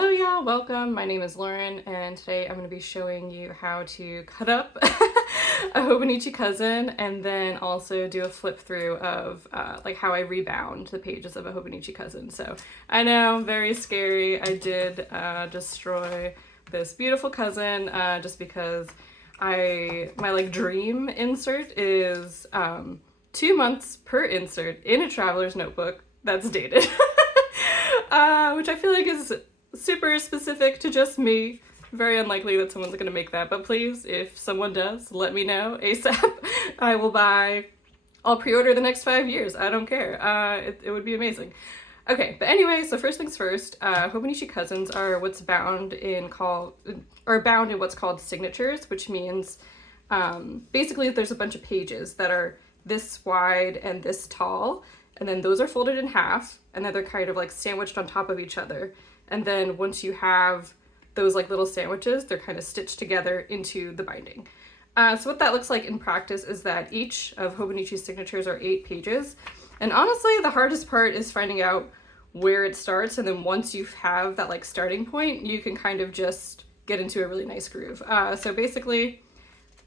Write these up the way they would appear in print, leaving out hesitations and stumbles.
Hello y'all, welcome. My name is Lauren and today I'm going to be showing you how to cut up a Hobonichi Cousin and then also do a flip through of like how I rebound the pages of a Hobonichi Cousin. So I know, very scary. I did destroy this beautiful cousin just because my like dream insert is 2 months per insert in a traveler's notebook that's dated. Which I feel like is super specific to just me. Very unlikely that someone's gonna make that, but please, if someone does, let me know ASAP. I'll pre-order the next 5 years. I don't care. It would be amazing. Okay, but anyway, so first things first, Hobonichi Cousins are bound in what's called signatures, which means basically there's a bunch of pages that are this wide and this tall, and then those are folded in half, and then they're kind of like sandwiched on top of each other. And then once you have those like little sandwiches, they're kind of stitched together into the binding. So what that looks like in practice is that each of Hobonichi's signatures are 8 pages. And honestly, the hardest part is finding out where it starts. And then once you have that like starting point, you can kind of just get into a really nice groove. So basically,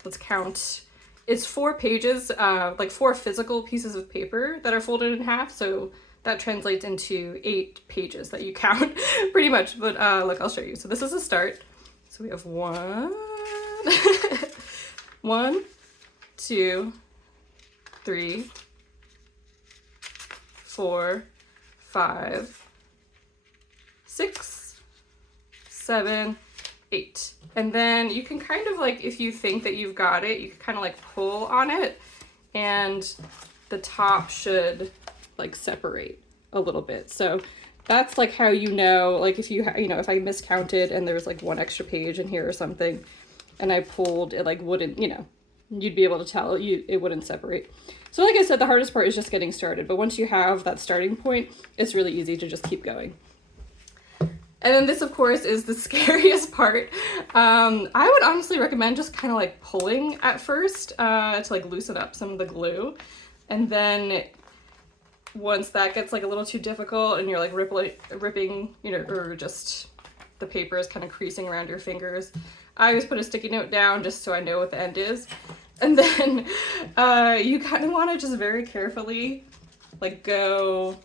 let's count. It's 4 pages, like 4 physical pieces of paper that are folded in half. So that translates into 8 pages that you count pretty much. But look, I'll show you. So this is a start. So we have 1, 1, 2, 3, 4, 5, 6, 7, 8. And then you can kind of like, if you think that you've got it, you can kind of like pull on it and the top should like separate a little bit. So that's like how you know, like if if I miscounted and there was like 1 extra page in here or something and I pulled, it like wouldn't, you'd be able to tell it wouldn't separate. So like I said, the hardest part is just getting started. But once you have that starting point, it's really easy to just keep going. And then this, of course, is the scariest part. I would honestly recommend just kind of like pulling at first to like loosen up some of the glue. And then once that gets like a little too difficult and you're like ripping, or just the paper is kind of creasing around your fingers, I always put a sticky note down just so I know what the end is. And then you kind of want to just very carefully like go,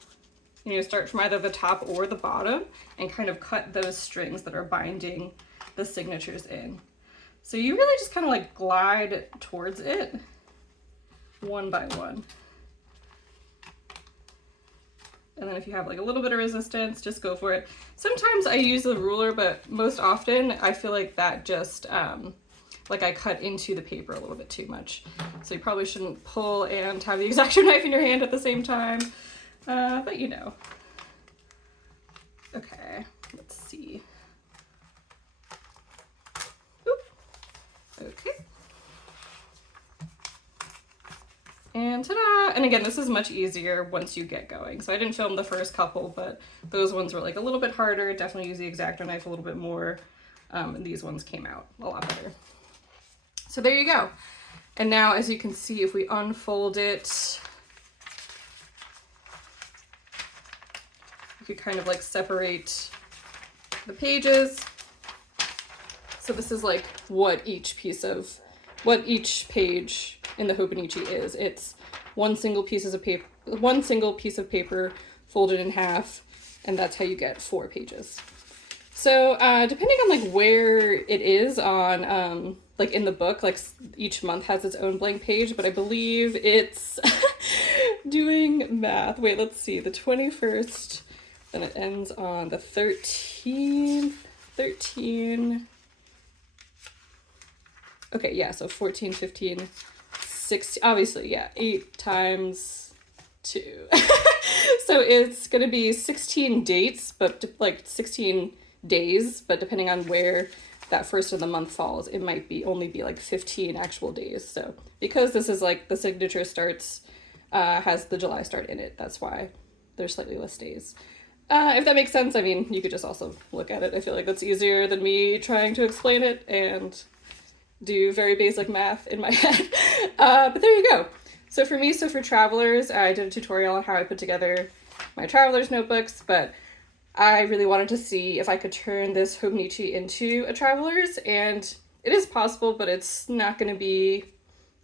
start from either the top or the bottom and kind of cut those strings that are binding the signatures in. So you really just kind of like glide towards it one by one. And then if you have like a little bit of resistance, just go for it. Sometimes I use the ruler, but most often I feel like that just, like I cut into the paper a little bit too much. So you probably shouldn't pull and have the X-Acto knife in your hand at the same time. But Okay, let's see. Oop. Okay. And ta-da! And again, this is much easier once you get going. So I didn't film the first couple, but those ones were like a little bit harder. Definitely use the X-Acto knife a little bit more. And these ones came out a lot better. So there you go. And now, as you can see, if we unfold it, you could kind of like separate the pages. So this is like what each page in the Hobonichi is. It's one single piece of paper folded in half, and that's how you get 4 pages. So depending on like where it is on like in the book, like each month has its own blank page, but I believe it's doing math. Wait, let's see, the 21st, then it ends on the 13th, 13. Okay, yeah, so 14, 15, 16, obviously, yeah, 8 times 2. So it's going to be 16 dates, but like 16 days, but depending on where that first of the month falls, it might only be like 15 actual days. So because this is like the signature starts, has the July start in it, that's why there's slightly less days. If that makes sense, I mean, you could just also look at it. I feel like that's easier than me trying to explain it and do very basic math in my head. But there you go. So for travelers, I did a tutorial on how I put together my traveler's notebooks, but I really wanted to see if I could turn this Hobonichi into a traveler's, and it is possible, but it's not going to be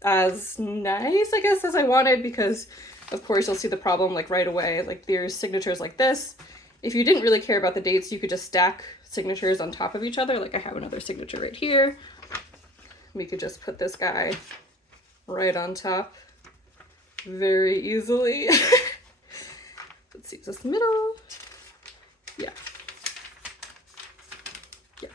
as nice, I guess, as I wanted, because of course you'll see the problem like right away. Like there's signatures like this. If you didn't really care about the dates, you could just stack signatures on top of each other. Like I have another signature right here. We could just put this guy right on top very easily. Let's see, is this the middle? Yeah. Yeah.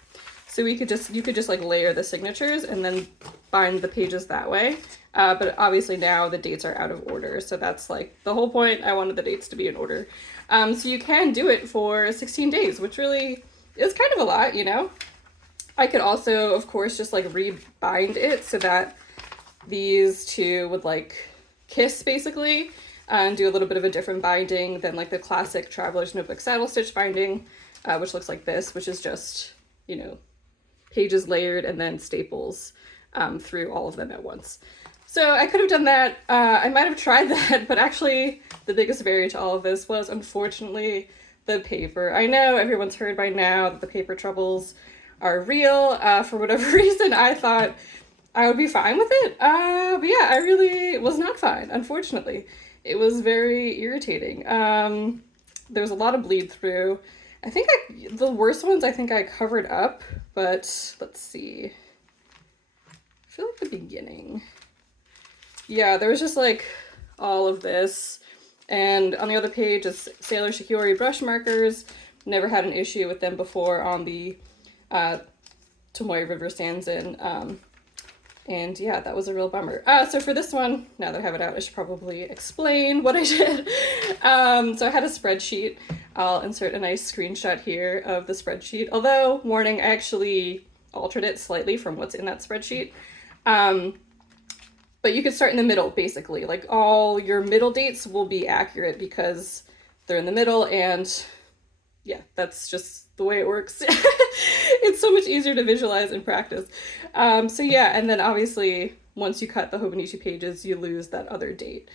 So you could just like layer the signatures and then bind the pages that way. But obviously now the dates are out of order. So that's like the whole point. I wanted the dates to be in order. So you can do it for 16 days, which really is kind of a lot, you know? I could also, of course, just like rebind it so that these two would like kiss basically, and do a little bit of a different binding than like the classic Traveler's Notebook saddle stitch binding, which looks like this, which is just, you know, pages layered and then staples through all of them at once. So I could have done that. I might have tried that, but actually the biggest barrier to all of this was unfortunately the paper. I know everyone's heard by now that the paper troubles are real. For whatever reason, I thought I would be fine with it. But yeah, I really was not fine, unfortunately. It was very irritating. There was a lot of bleed through. I think the worst ones I think I covered up, but let's see. I feel like the beginning. Yeah, there was just like all of this. And on the other page is Sailor Shikiori brush markers. Never had an issue with them before on the Tomoe River Sanzin. And yeah, that was a real bummer. So for this one, now that I have it out, I should probably explain what I did. So I had a spreadsheet. I'll insert a nice screenshot here of the spreadsheet. Although, warning, I actually altered it slightly from what's in that spreadsheet. But you could start in the middle, basically. Like all your middle dates will be accurate because they're in the middle, and yeah, that's just the way it works. It's so much easier to visualize and practice. So yeah, and then obviously once you cut the Hobonichi pages, you lose that other date.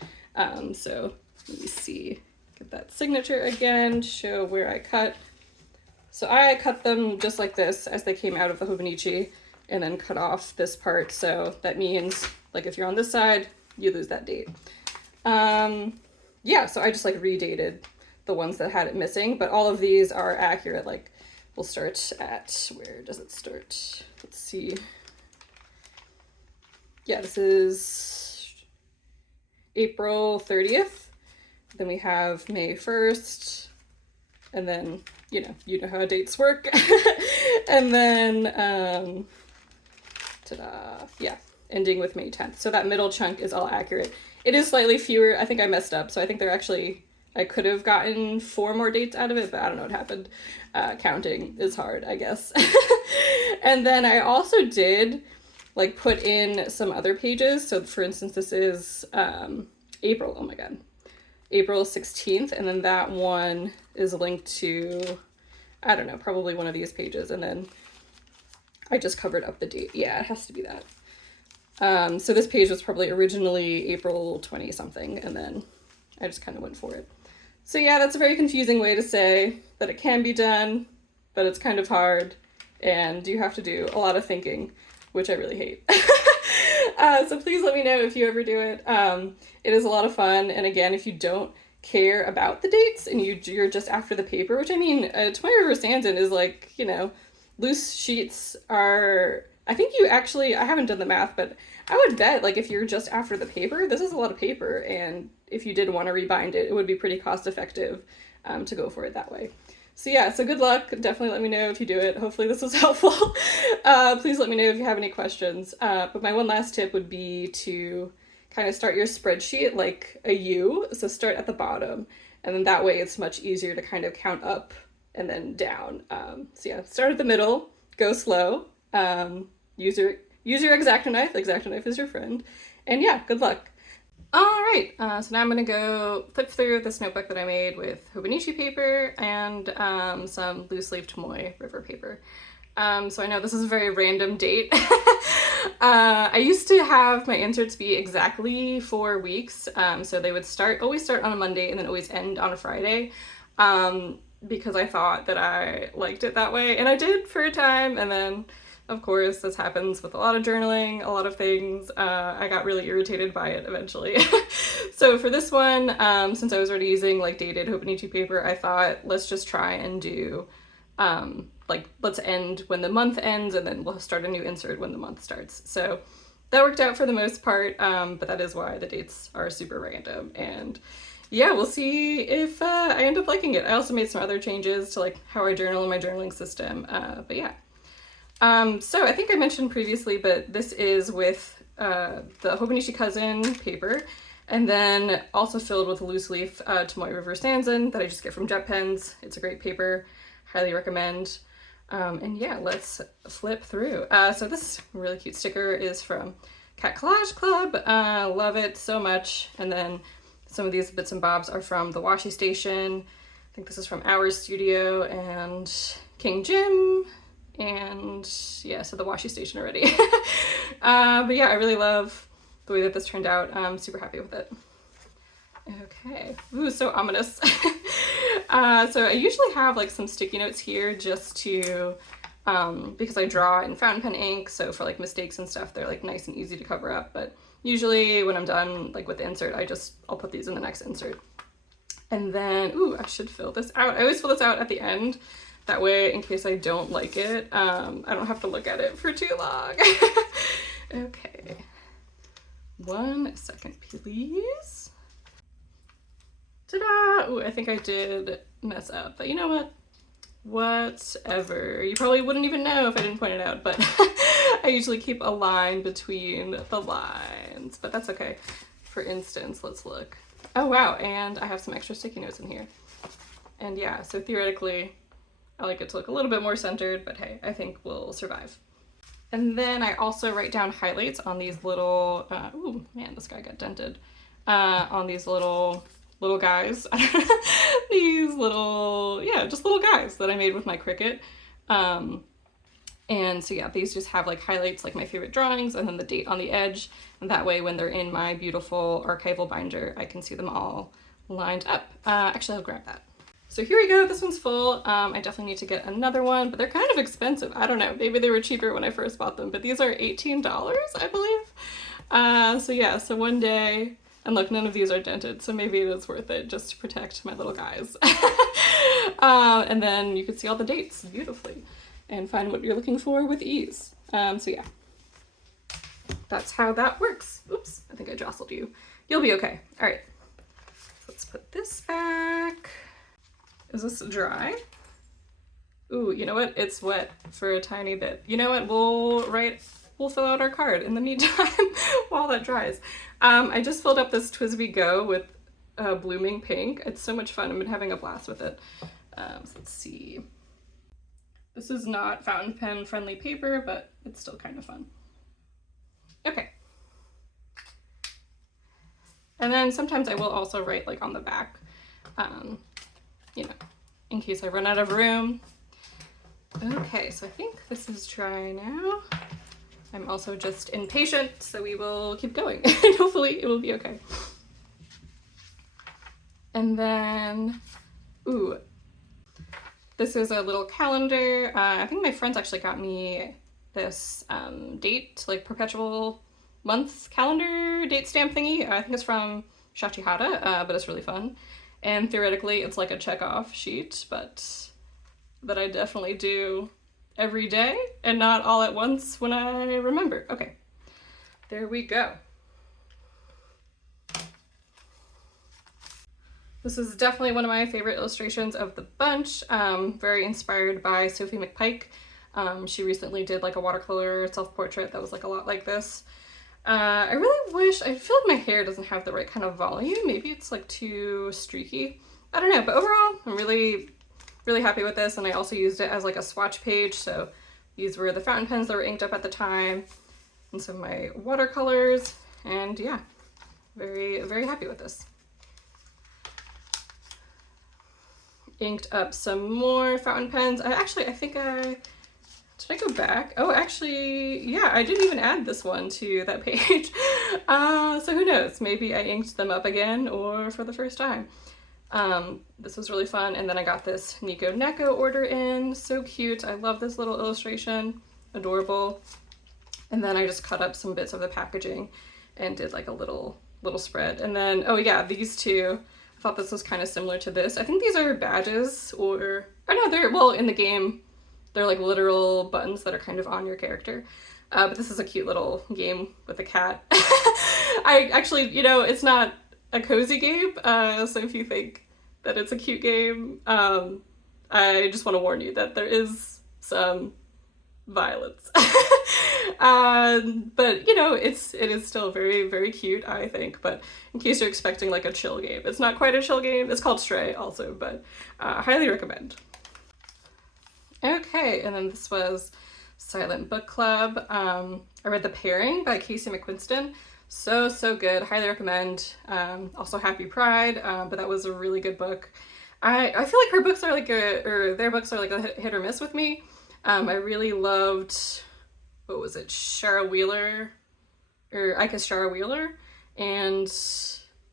So let me see, get that signature again, show where I cut. So I cut them just like this as they came out of the Hobonichi, and then cut off this part. So that means like if you're on this side, you lose that date. Yeah, so I just like redated the ones that had it missing, but all of these are accurate. Like we'll start at, where does it start? Let's see. Yeah, this is April 30th. Then we have May 1st. And then, you know how dates work. And then, ta-da, yeah, ending with May 10th. So that middle chunk is all accurate. It is slightly fewer. I think I messed up. So I think they're actually, I could have gotten 4 more dates out of it, but I don't know what happened. Counting is hard, I guess. And then I also did like put in some other pages. So for instance, this is April, oh my God, April 16th. And then that one is linked to, I don't know, probably one of these pages. And then I just covered up the date. Yeah, it has to be that. So this page was probably originally April 20 something, and then I just kind of went for it. So yeah, that's a very confusing way to say that it can be done, but it's kind of hard, and you have to do a lot of thinking, which I really hate. So please let me know if you ever do it. It is a lot of fun, and again, if you don't care about the dates and you're just after the paper, which I mean, Tomoe River Sanzin is like, you know, loose sheets are, I think you actually, I haven't done the math, but I would bet like if you're just after the paper, this is a lot of paper, and if you did want to rebind it, it would be pretty cost effective to go for it that way. So yeah, so good luck. Definitely let me know if you do it. Hopefully this was helpful. Please let me know if you have any questions. But my one last tip would be to kind of start your spreadsheet like a U. So start at the bottom, and then that way it's much easier to kind of count up and then down. So yeah, start at the middle, go slow, use your X-Acto knife. X-Acto knife is your friend. And yeah, good luck. All right, so now I'm gonna go flip through this notebook that I made with Hobonichi paper and some loose leaf Tomoe River paper. So I know this is a very random date. I used to have my inserts be exactly 4 weeks. So they would always start on a Monday and then always end on a Friday. because I thought that I liked it that way, and I did for a time, and then of course, this happens with a lot of journaling, a lot of things. I got really irritated by it eventually. So for this one, since I was already using like dated Hobonichi paper, I thought let's just try and do like let's end when the month ends, and then we'll start a new insert when the month starts. So that worked out for the most part, but that is why the dates are super random. And yeah, we'll see if I end up liking it. I also made some other changes to like how I journal in my journaling system, but yeah. So I think I mentioned previously, but this is with the Hobonichi Cousin paper, and then also filled with a loose leaf Tomoe River Sanzen that I just get from Jet Pens. It's a great paper, highly recommend. And yeah, let's flip through. So this really cute sticker is from Cat Collage Club. Love it so much. And then some of these bits and bobs are from the Washi Station. I think this is from Hours Studio and King Jim. And yeah, so the Washi Station already. But yeah, I really love the way that this turned out. I'm super happy with it. Okay, ooh, so ominous. So I usually have like some sticky notes here just to, because I draw in fountain pen ink, so for like mistakes and stuff, they're like nice and easy to cover up. But usually when I'm done like with the insert, I'll put these in the next insert. And then, ooh, I should fill this out. I always fill this out at the end. That way, in case I don't like it, I don't have to look at it for too long. Okay. 1 second, please. Ta-da! Ooh, I think I did mess up, but you know what? Whatever. You probably wouldn't even know if I didn't point it out, but I usually keep a line between the lines, but that's okay. For instance, let's look. Oh wow, and I have some extra sticky notes in here. And yeah, so theoretically, I like it to look a little bit more centered, but hey, I think we'll survive. And then I also write down highlights on these little, ooh, man, this guy got dented, on these little guys. These little, yeah, just little guys that I made with my Cricut. And so yeah, these just have like highlights, like my favorite drawings, and then the date on the edge. And that way, when they're in my beautiful archival binder, I can see them all lined up. Actually, I'll grab that. So here we go, this one's full. I definitely need to get another one, but they're kind of expensive. I don't know, maybe they were cheaper when I first bought them, but these are $18, I believe. So yeah, so one day, and look, none of these are dented, so maybe it is worth it just to protect my little guys. And then you can see all the dates beautifully and find what you're looking for with ease. So yeah, that's how that works. Oops, I think I jostled you. You'll be okay. All right, let's put this back. Is this dry? Ooh, you know what? It's wet for a tiny bit. You know what? We'll fill out our card in the meantime while that dries. I just filled up this Twisby Go with blooming pink. It's so much fun. I've been having a blast with it. So let's see. This is not fountain pen friendly paper, but it's still kind of fun. Okay. And then sometimes I will also write like on the back, you know, in case I run out of room. Okay, so I think this is dry now. I'm also just impatient, so we will keep going and hopefully it will be okay. And then, ooh, this is a little calendar. I think my friends actually got me this date, like perpetual month calendar date stamp thingy. I think it's from Shachihara, but it's really fun. And theoretically, it's like a check-off sheet, but that I definitely do every day and not all at once when I remember. Okay, there we go. This is definitely one of my favorite illustrations of the bunch. Very inspired by Sophie McPike. She recently did like a watercolor self-portrait that was like a lot like this. I really wish, I feel like my hair doesn't have the right kind of volume. Maybe it's like too streaky. I don't know, but overall, I'm really happy with this. And I also used it as like a swatch page. So these were the fountain pens that were inked up at the time and some of my watercolors. And yeah, very happy with this. Inked up some more fountain pens. Did I go back? Oh, actually, yeah, I didn't even add this one to that page. So who knows? Maybe I inked them up again or for the first time. This was really fun. And then I got this Nico Neko order in. So cute. I love this little illustration. Adorable. And then I just cut up some bits of the packaging and did like a little spread. And then, oh yeah, these two, I thought this was kind of similar to this. I think these are badges, or, I don't know, they're, well, in the game, they're like literal buttons that are kind of on your character. But this is a cute little game with a cat. I actually, you know, it's not a cozy game, so if you think that it's a cute game, I just want to warn you that there is some violence. But you know, it is still very, very cute, I think. But in case you're expecting like a chill game, it's not quite a chill game. It's called Stray also, but highly recommend. Okay, and then this was Silent Book Club. I read The Pairing by Casey McQuiston. So good. Highly recommend. Also Happy Pride, but that was a really good book. I feel like her books are like their books are like a hit or miss with me. I really loved, what was it, Shara Wheeler, or I guess Shara Wheeler, and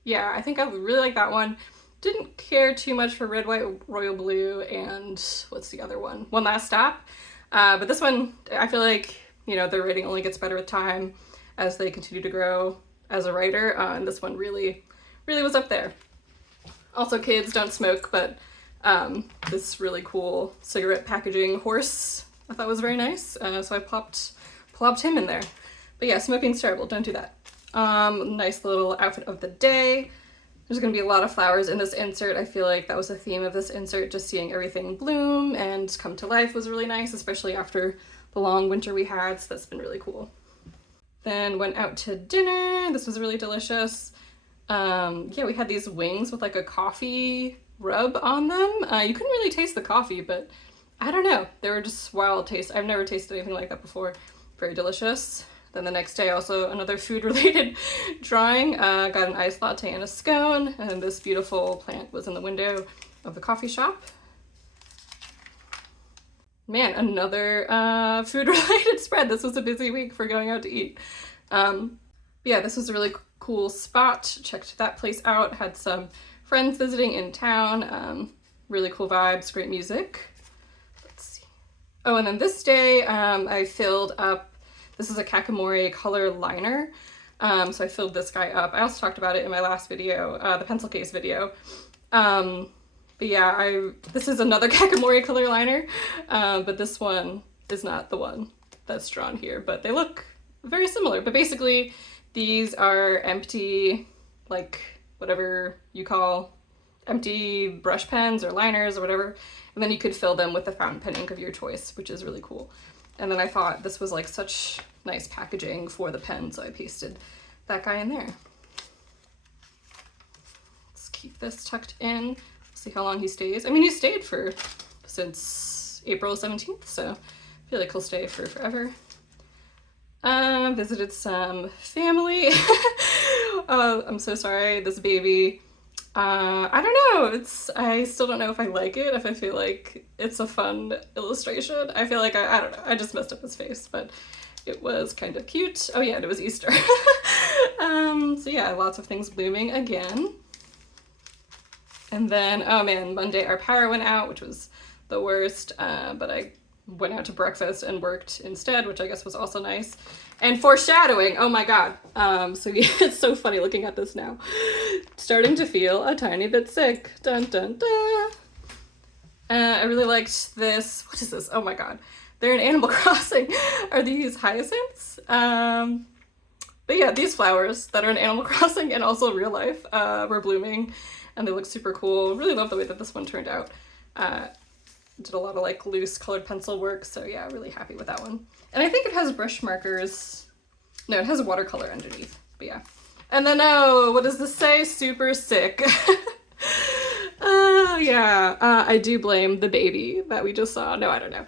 yeah, I think I really like that one. Didn't care too much for Red, White, Royal Blue, and what's the other one? One Last Stop. But this one, I feel like, you know, their writing only gets better with time as they continue to grow as a writer, and this one really was up there. Also, kids, don't smoke, but this really cool cigarette packaging horse I thought was very nice, so I plopped him in there. But yeah, smoking's terrible, don't do that. Nice little outfit of the day. There's gonna be a lot of flowers in this insert. I feel like that was the theme of this insert, just seeing everything bloom and come to life was really nice, especially after the long winter we had, so that's been really cool. Then went out to dinner. This was really delicious. Yeah, we had these wings with like a coffee rub on them. You couldn't really taste the coffee, but I don't know. They were just wild taste. I've never tasted anything like that before. Very delicious. Then the next day, also another food-related drawing. Got an iced latte and a scone, and this beautiful plant was in the window of the coffee shop. Man, another food-related spread. This was a busy week for going out to eat. Yeah, this was a really cool spot. Checked that place out. Had some friends visiting in town. Really cool vibes, great music. Let's see. Oh, and then this day I filled up, this is a Kakamori color liner. So I filled this guy up. I also talked about it in my last video, the pencil case video. But yeah, this is another Kakamori color liner, but this one is not the one that's drawn here, but they look very similar. But basically, these are empty, like whatever you call empty brush pens or liners or whatever, and then you could fill them with the fountain pen ink of your choice, which is really cool. And then I thought this was like such nice packaging for the pen, so I pasted that guy in there. Let's keep this tucked in. See how long he stays. I mean, he stayed since April 17th, so I feel like he'll stay for forever. Visited some family. I'm so sorry, this baby. I don't know, I still don't know if I like it, if I feel like it's a fun illustration. I feel like, I don't know, I just messed up his face, but it was kind of cute. Oh yeah, and it was Easter. So yeah, lots of things blooming again. And then, oh man, Monday our power went out, which was the worst, but I went out to breakfast and worked instead, which I guess was also nice. And foreshadowing, oh my god. So yeah, it's so funny looking at this now. Starting to feel a tiny bit sick. Dun dun dun. I really liked this. What is this? Oh my god. They're in Animal Crossing. Are these hyacinths? But yeah, these flowers that are in Animal Crossing and also real life were blooming. And they look super cool. Really love the way that this one turned out. Did a lot of like loose colored pencil work, so yeah, really happy with that one. And I think it has brush markers. No, it has watercolor underneath, but yeah. And then, oh, what does this say? Super sick. Yeah, I do blame the baby that we just saw. No, I don't know.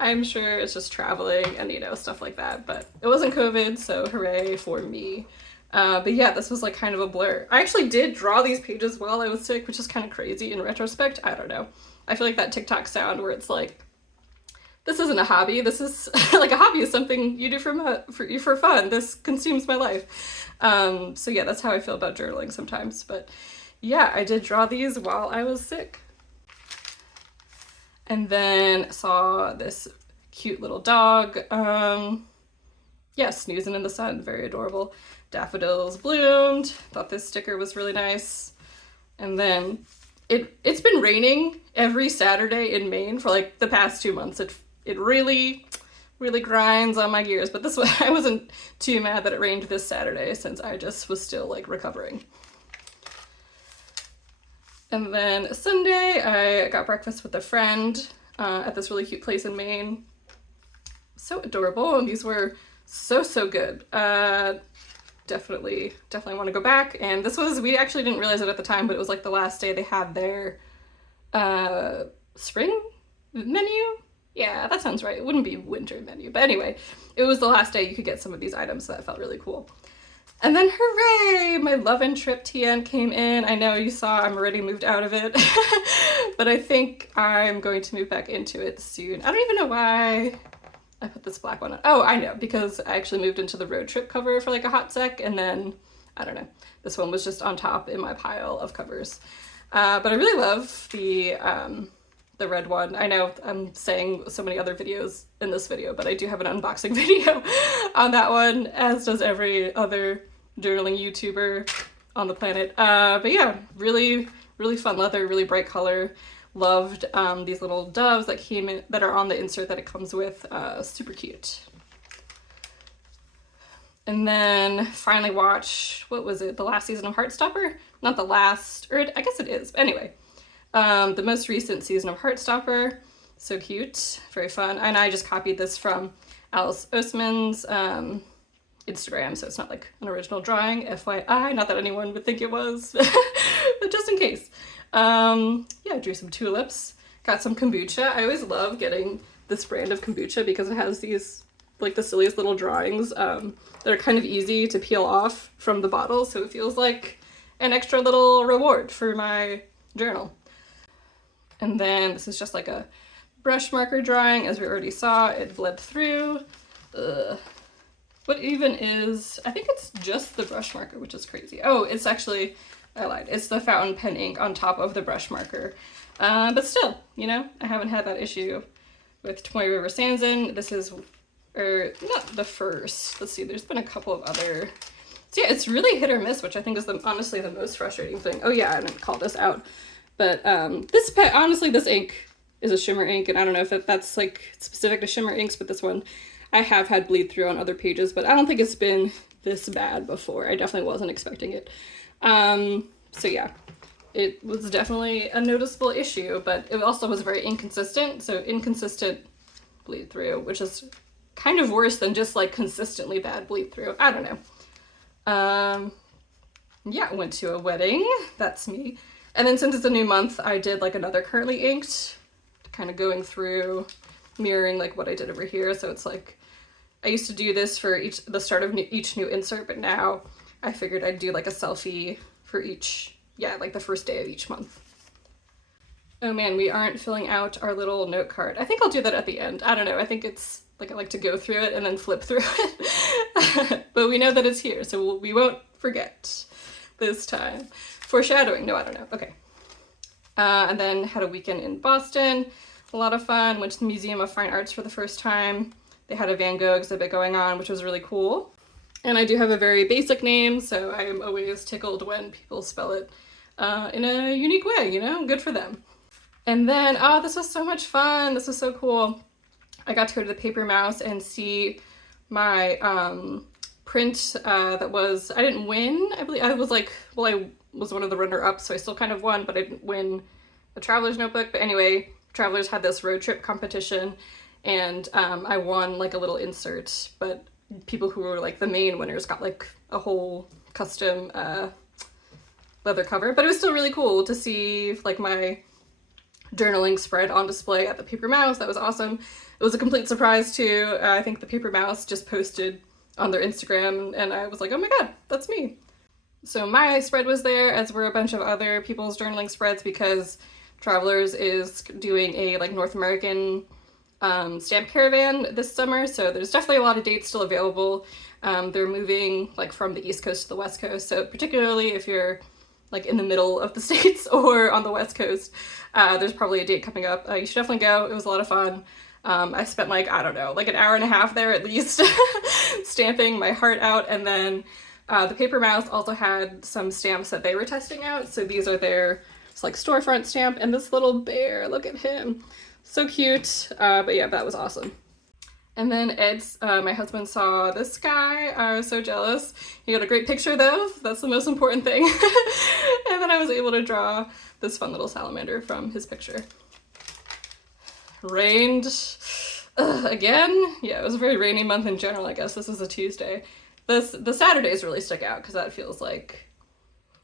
I'm sure it's just traveling and, you know, stuff like that, but it wasn't COVID, so hooray for me. But yeah, this was like kind of a blur. I actually did draw these pages while I was sick, which is kind of crazy in retrospect. I don't know. I feel like that TikTok sound where it's like, this isn't a hobby. This is like a hobby is something you do for fun. This consumes my life. So yeah, that's how I feel about journaling sometimes. But yeah, I did draw these while I was sick. And then saw this cute little dog, yeah, snoozing in the sun, very adorable. Daffodils bloomed, thought this sticker was really nice. And then it's been raining every Saturday in Maine for like the past 2 months. It really grinds on my gears, but this one I wasn't too mad that it rained this Saturday since I just was still like recovering. And then Sunday I got breakfast with a friend at this really cute place in Maine. So adorable, and these were so good. Definitely want to go back. And this was, we actually didn't realize it at the time, but it was like the last day they had their spring menu. Yeah, that sounds right. It wouldn't be winter menu, but anyway, it was the last day you could get some of these items, so that felt really cool. And then hooray, my Love and Trip TN came in. I know you saw I'm already moved out of it, but I think I'm going to move back into it soon. I don't even know why I put this black one on. Oh, I know, because I actually moved into the road trip cover for like a hot sec, and then, I don't know, this one was just on top in my pile of covers. But I really love the red one. I know I'm saying so many other videos in this video, but I do have an unboxing video on that one, as does every other journaling YouTuber on the planet. But yeah, really fun leather, really bright color. Loved these little doves that came in, that are on the insert that it comes with. Super cute. And then finally watched, what was it, the last season of Heartstopper? Not the last, or I guess it is, but anyway. The most recent season of Heartstopper. So cute, very fun. And I just copied this from Alice Oseman's Instagram, so it's not like an original drawing, FYI. Not that anyone would think it was, but just in case. Yeah, I drew some tulips, got some kombucha. I always love getting this brand of kombucha because it has these, like, the silliest little drawings that are kind of easy to peel off from the bottle, so it feels like an extra little reward for my journal. And then this is just like a brush marker drawing. As we already saw, it bled through. What even is, I think it's just the brush marker, which is crazy. Oh, it's actually, I lied. It's the fountain pen ink on top of the brush marker. But still, you know, I haven't had that issue with Tomoe River Sanzen. This is, or not the first. Let's see, there's been a couple of other. So yeah, it's really hit or miss, which I think is honestly the most frustrating thing. Oh yeah, I didn't call this out. But honestly, this ink is a shimmer ink, and I don't know if that's like specific to shimmer inks, but this one I have had bleed through on other pages, but I don't think it's been this bad before. I definitely wasn't expecting it. So yeah, it was definitely a noticeable issue, but it also was very inconsistent. So inconsistent bleed through, which is kind of worse than just like consistently bad bleed through. I don't know. Yeah, I went to a wedding. That's me. And then since it's a new month, I did like another currently inked, kind of going through, mirroring like what I did over here. So it's like, I used to do this for the start of each new insert, but now I figured I'd do like a selfie for each, yeah, like the first day of each month. Oh man, we aren't filling out our little note card. I think I'll do that at the end. I don't know. I think it's like, I like to go through it and then flip through it. But we know that it's here, so we won't forget this time. Foreshadowing, no, I don't know. Okay. And then had a weekend in Boston. A lot of fun. Went to the Museum of Fine Arts for the first time. They had a Van Gogh exhibit going on, which was really cool. And I do have a very basic name, so I'm always tickled when people spell it in a unique way, you know? Good for them. And then, oh, this was so much fun. This was so cool. I got to go to the Paper Mouse and see my print that was, I didn't win, I believe. I was like, well, I was one of the runner-ups, so I still kind of won, but I didn't win a Traveler's Notebook. But anyway, Travelers had this road trip competition, and I won like a little insert, but people who were like the main winners got like a whole custom leather cover. But it was still really cool to see like my journaling spread on display at the Paper Mouse. That was awesome. It was a complete surprise too. I think the Paper Mouse just posted on their Instagram, and I was like, oh my god, that's me. So my spread was there, as were a bunch of other people's journaling spreads, because Travelers is doing a like North American stamp caravan this summer, so there's definitely a lot of dates still available. They're moving like from the East Coast to the West Coast, so particularly if you're like in the middle of the States or on the West Coast, there's probably a date coming up. You should definitely go. It was a lot of fun. I spent like, I don't know, like an hour and a half there at least stamping my heart out. And then the Paper Mouse also had some stamps that they were testing out. So these are their like storefront stamp, and this little bear, look at him. So cute. But yeah, that was awesome. And then Ed's, my husband saw this guy. I was so jealous. He got a great picture though. That's the most important thing. And then I was able to draw this fun little salamander from his picture. Rained again. Yeah, it was a very rainy month in general, I guess. This is a Tuesday. The Saturdays really stick out because that feels like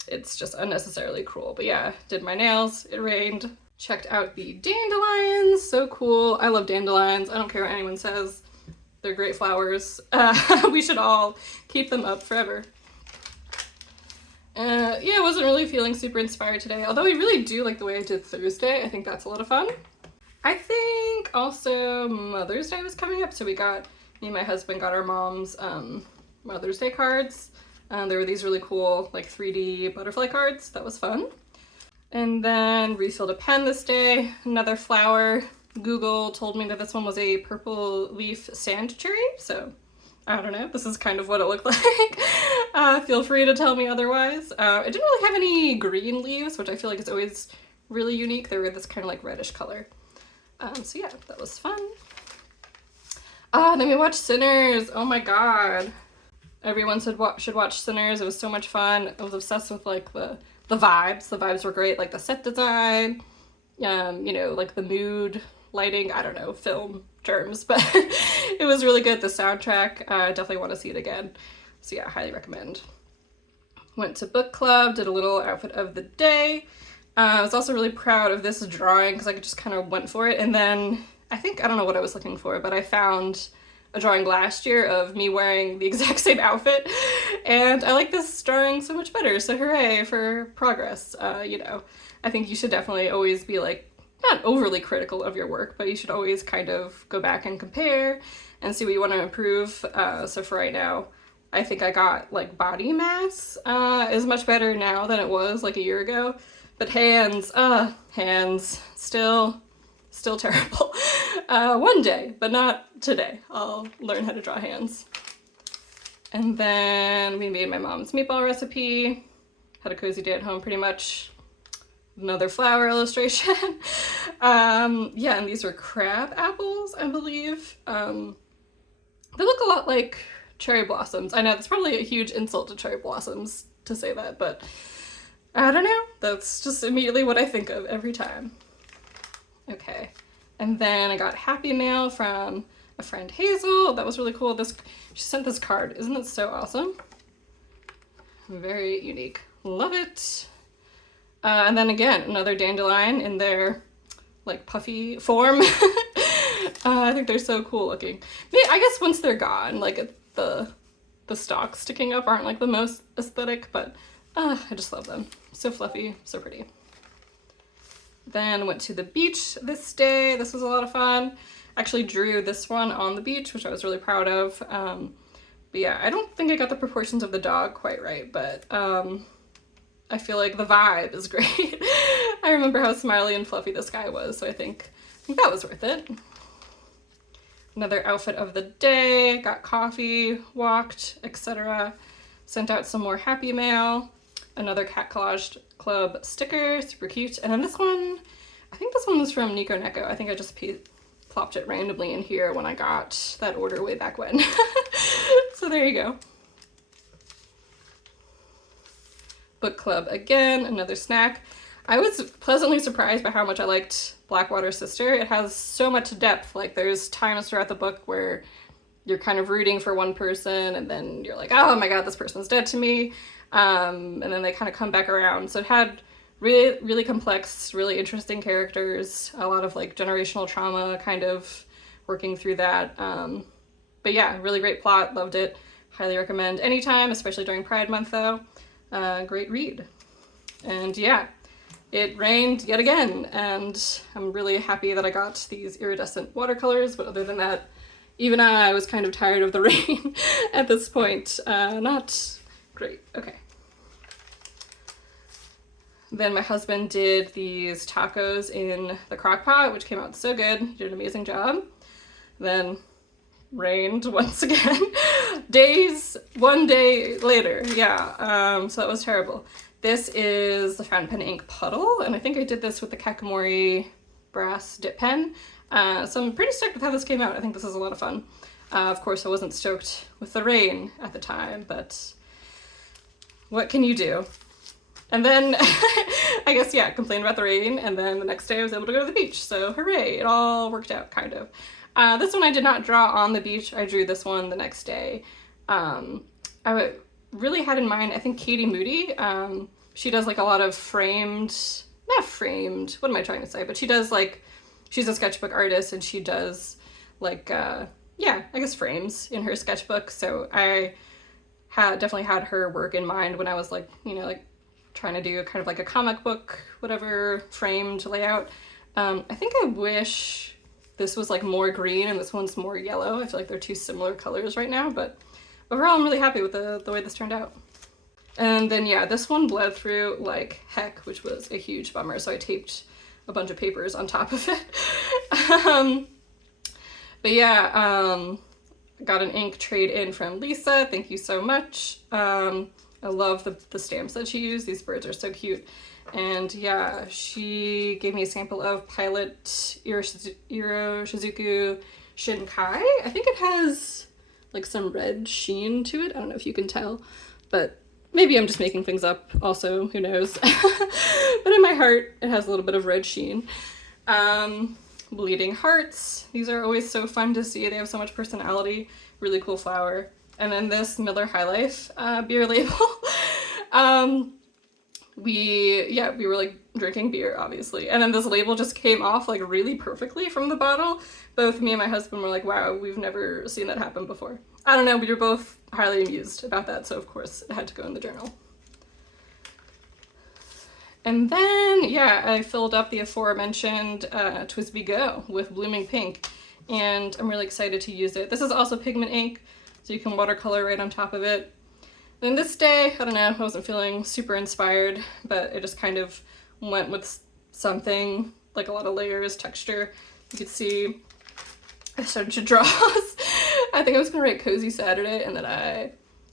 it's just unnecessarily cruel. But yeah, did my nails, it rained. Checked out the dandelions, so cool. I love dandelions. I don't care what anyone says. They're great flowers. We should all keep them up forever. Yeah, I wasn't really feeling super inspired today, although I really do like the way I did Thursday. I think that's a lot of fun. I think also Mother's Day was coming up, so me and my husband got our mom's Mother's Day cards. There were these really cool like 3D butterfly cards. That was fun. And then refilled a pen this day, another flower. Google told me that this one was a purple leaf sand cherry, so I don't know, this is kind of what it looked like. Feel free to tell me otherwise. It didn't really have any green leaves, which I feel like is always really unique. They were this kind of like reddish color. So yeah, that was fun. Then we watched Sinners. Oh my god. Everyone should watch Sinners. It was so much fun. I was obsessed with like the vibes. The vibes were great, like the set design, you know, like the mood, lighting, I don't know, film terms, but it was really good. The soundtrack, definitely want to see it again. So yeah, highly recommend. Went to book club, did a little outfit of the day. I was also really proud of this drawing because I just kind of went for it. And then I don't know what I was looking for, but I found a drawing last year of me wearing the exact same outfit, and I like this drawing so much better, so hooray for progress. You know, I think you should definitely always be like, not overly critical of your work, but you should always kind of go back and compare and see what you want to improve. So for right now, I think I got like body mass is much better now than it was like a year ago, but hands still terrible. One day, but not today. I'll learn how to draw hands. And then we made my mom's meatball recipe. Had a cozy day at home pretty much. Another flower illustration. Yeah, and these were crab apples, I believe. They look a lot like cherry blossoms. I know that's probably a huge insult to cherry blossoms to say that, but I don't know. That's just immediately what I think of every time. Okay, and then I got Happy Mail from a friend, Hazel. That was really cool. She sent this card. Isn't it so awesome? Very unique. Love it. And then again, another dandelion in their like puffy form. I think they're so cool looking. I guess once they're gone, like the stalks sticking up aren't like the most aesthetic, but I just love them. So fluffy, so pretty. Then went to the beach this day. This was a lot of fun. Actually drew this one on the beach, which I was really proud of. But yeah, I don't think I got the proportions of the dog quite right, but I feel like the vibe is great. I remember how smiley and fluffy this guy was, so I think that was worth it. Another outfit of the day, got coffee, walked, etc. Sent out some more Happy Mail. Another Cat Collage Club sticker, super cute. And then this one, I think this one was from Nico Neko. I think I just plopped it randomly in here when I got that order way back when. So there you go. Book club again, another snack. I was pleasantly surprised by how much I liked Blackwater Sister. It has so much depth. Like there's times throughout the book where you're kind of rooting for one person and then you're like, oh my god, this person's dead to me. And then they kind of come back around. So it had really, really complex, really interesting characters, a lot of like generational trauma kind of working through that. But yeah, really great plot, loved it. Highly recommend anytime, especially during Pride Month though. Great read. And yeah, it rained yet again, and I'm really happy that I got these iridescent watercolors, but other than that, even I was kind of tired of the rain at this point. Not great. Okay. Then my husband did these tacos in the crock pot, which came out so good. He did an amazing job. Then rained once again. One day later, yeah. So that was terrible. This is the fountain pen ink puddle, and I think I did this with the Kakamori brass dip pen. So I'm pretty stoked with how this came out. I think this is a lot of fun. Of course, I wasn't stoked with the rain at the time, but what can you do? And then, I guess, yeah, complained about the rain, and then the next day I was able to go to the beach, so hooray, it all worked out, kind of. This one I did not draw on the beach, I drew this one the next day. I really had in mind, I think Katie Moody, she does like a lot of not framed, what am I trying to say, but she does like, she's a sketchbook artist, and she does like, yeah, I guess frames in her sketchbook, so I definitely had her work in mind when I was like, you know, like trying to do kind of like a comic book, whatever, framed layout. I think I wish this was like more green and this one's more yellow. I feel like they're two similar colors right now, but overall I'm really happy with the way this turned out. And then yeah, this one bled through like heck, which was a huge bummer, so I taped a bunch of papers on top of it. But yeah, got an ink trade in from Lisa, thank you so much. I love the stamps that she used, these birds are so cute. And yeah, she gave me a sample of Pilot Iroshizuku Shinkai. I think it has like some red sheen to it, I don't know if you can tell, but maybe I'm just making things up also, who knows. But in my heart, it has a little bit of red sheen. Bleeding Hearts, these are always so fun to see, they have so much personality, really cool flower. And then this Miller High Life beer label. We were like drinking beer, obviously, and then this label just came off like really perfectly from the bottle. Both me and my husband were like, wow, we've never seen that happen before. I don't know, we were both highly amused about that, so of course it had to go in the journal. And then, yeah, I filled up the aforementioned Twisby Go with Blooming Pink, and I'm really excited to use it. This is also pigment ink, so you can watercolor right on top of it. Then this day, I don't know, I wasn't feeling super inspired, but I just kind of went with something, like a lot of layers, texture. You could see I started to draw. I think I was gonna write Cozy Saturday, and then I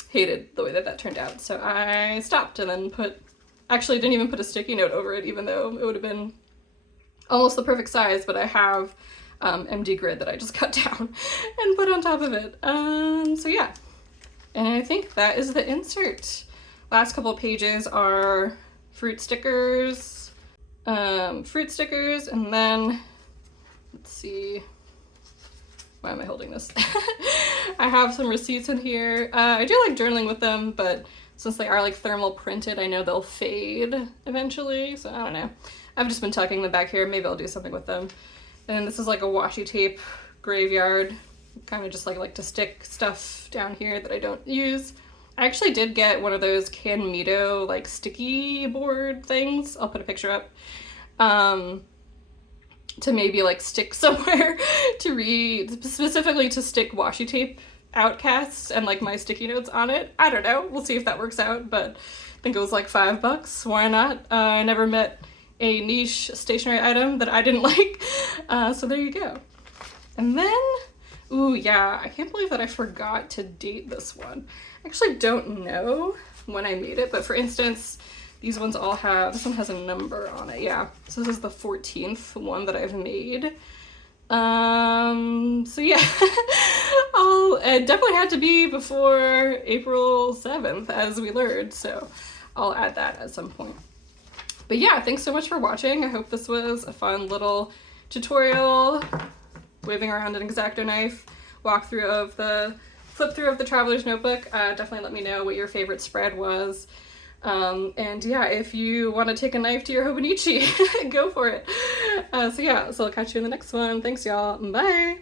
hated the way that turned out. So I stopped and then actually didn't even put a sticky note over it, even though it would have been almost the perfect size, but I have MD grid that I just cut down and put on top of it. So yeah. And I think that is the insert. Last couple of pages are fruit stickers, and then, let's see, why am I holding this? I have some receipts in here. I do like journaling with them, but since they are like thermal printed, I know they'll fade eventually, so I don't know. I've just been tucking them back here, maybe I'll do something with them. And this is like a washi tape graveyard. Kind of just like to stick stuff down here that I don't use. I actually did get one of those Canmito like sticky board things. I'll put a picture up. To maybe like stick somewhere to read, specifically to stick washi tape outcasts and like my sticky notes on it. I don't know, we'll see if that works out, but I think it was like $5, why not? I never met a niche stationery item that I didn't like, so there you go. And then, ooh, yeah, I can't believe that I forgot to date this one. I actually don't know when I made it, but for instance, these ones all have, this one has a number on it, yeah. So this is the 14th one that I've made. So yeah, it definitely had to be before April 7th, as we learned, so I'll add that at some point. But yeah, thanks so much for watching. I hope this was a fun little tutorial, waving around an X-Acto knife, walkthrough of the flip through of the Traveler's Notebook. Definitely let me know what your favorite spread was. And yeah, if you want to take a knife to your Hobonichi, go for it. So yeah, so I'll catch you in the next one. Thanks y'all, bye!